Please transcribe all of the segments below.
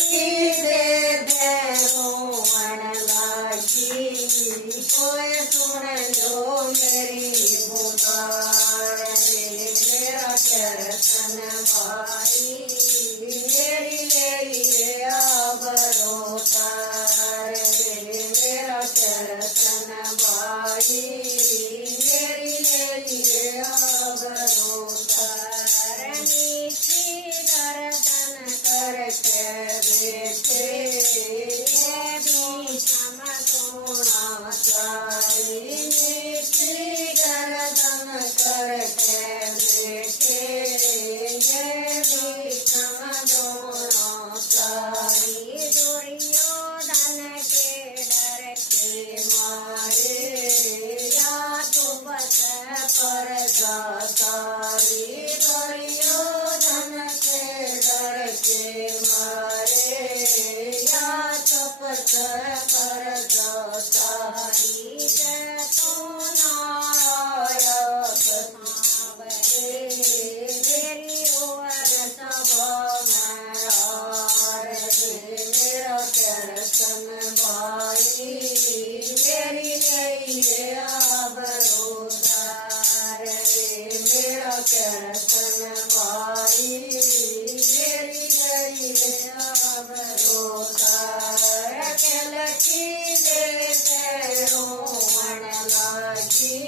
की दे रोवण लागी, कोई सुन लो मेरी पुकार रे। मेरा चरतन भाई मेरी ले अवतार रे। मेरा चरतन भाई मेरी ले अवतार। नीची दर्शन करके बैठे ये भी समझोना चाहिए। नीची दर्शन करके बैठे ये भी समझोना चाहिए। दुर्योधन के डर के मारे या तो बस पर जातारी। दुर्योधन के डर के मारे या तो बस पर जातारी। जय तो नारायण सावरे मेरी ओर सभा में आर रे। मेरा चरतन भाई मेरी ले अवतार रे। मेरा चरतन भाई मेरी ले अवतार। लकी दे रोवण लागी,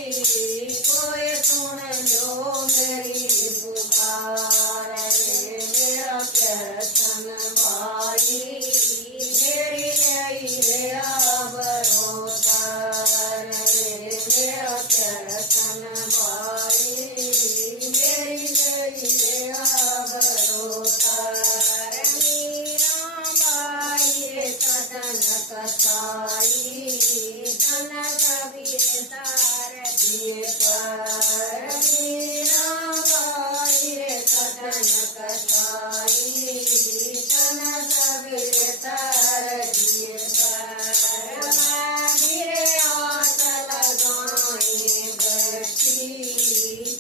कोई सुन लो मेरी पुकार रे। मेरा चरतन भाई मेरी ले अवतार रे। मेरा चरतन भाई मेरी ले अवतार। मीराबाई रे सदन कसाई, धन कबीर सारथी पर। मीराबाई रे सदन कसाई, धन कबीर सारथी पर। मांगिरे आस लगाई बैठी,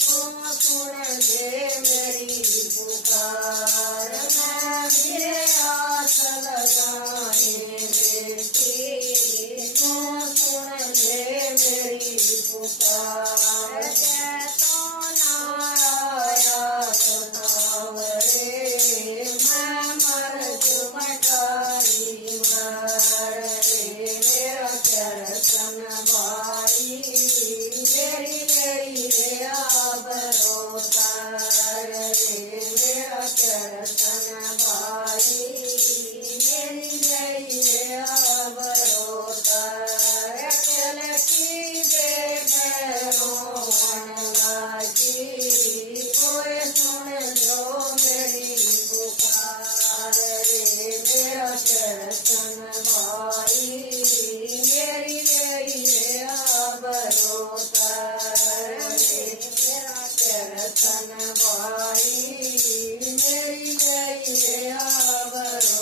तो सुन ले मेरी पुकार। मांगिरे आस लगाई बैठी, तो सुन ले मेरी पुकार। जय तो नारायण सावरे मैं मर मटारी मर रे। मेरा चरतन भाई मेरी ले अवतार रे। मेरा चरतन भाई मेरी ले अवतार। लकी दे रोवण लागी, कोई सुन लो मेरी पुकार रे। मेरा चरतन भाई मेरी ले अवतार रे। मेरा चरतन भाई मेरी ले अवतार।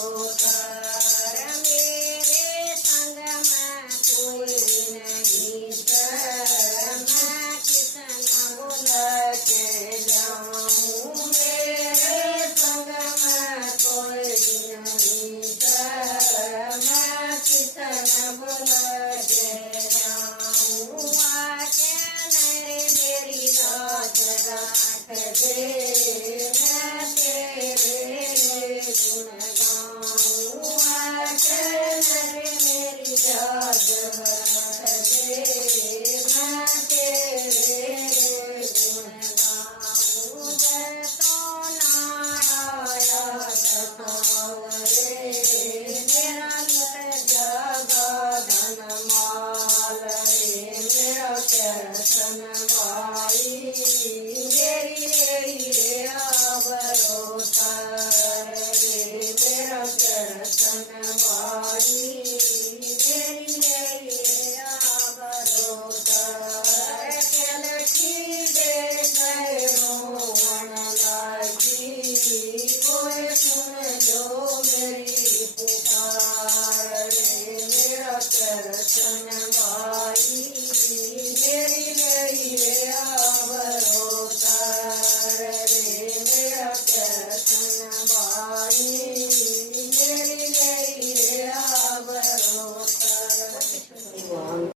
मेरे संग में कोई नहीं सर, मैं कितना बुला के जाऊं। मेरे संग में कोई नहीं सर, मैं कितना बुला के जाऊं। आके मेरी लाज राख दे, मैं तेरे गुण गाऊं। आके मेरी लाज राख दे, मैं तेरे गुण गाऊं। जय तो नारायण सावरे मेरा जगा धन माल रे। मेरा चरतन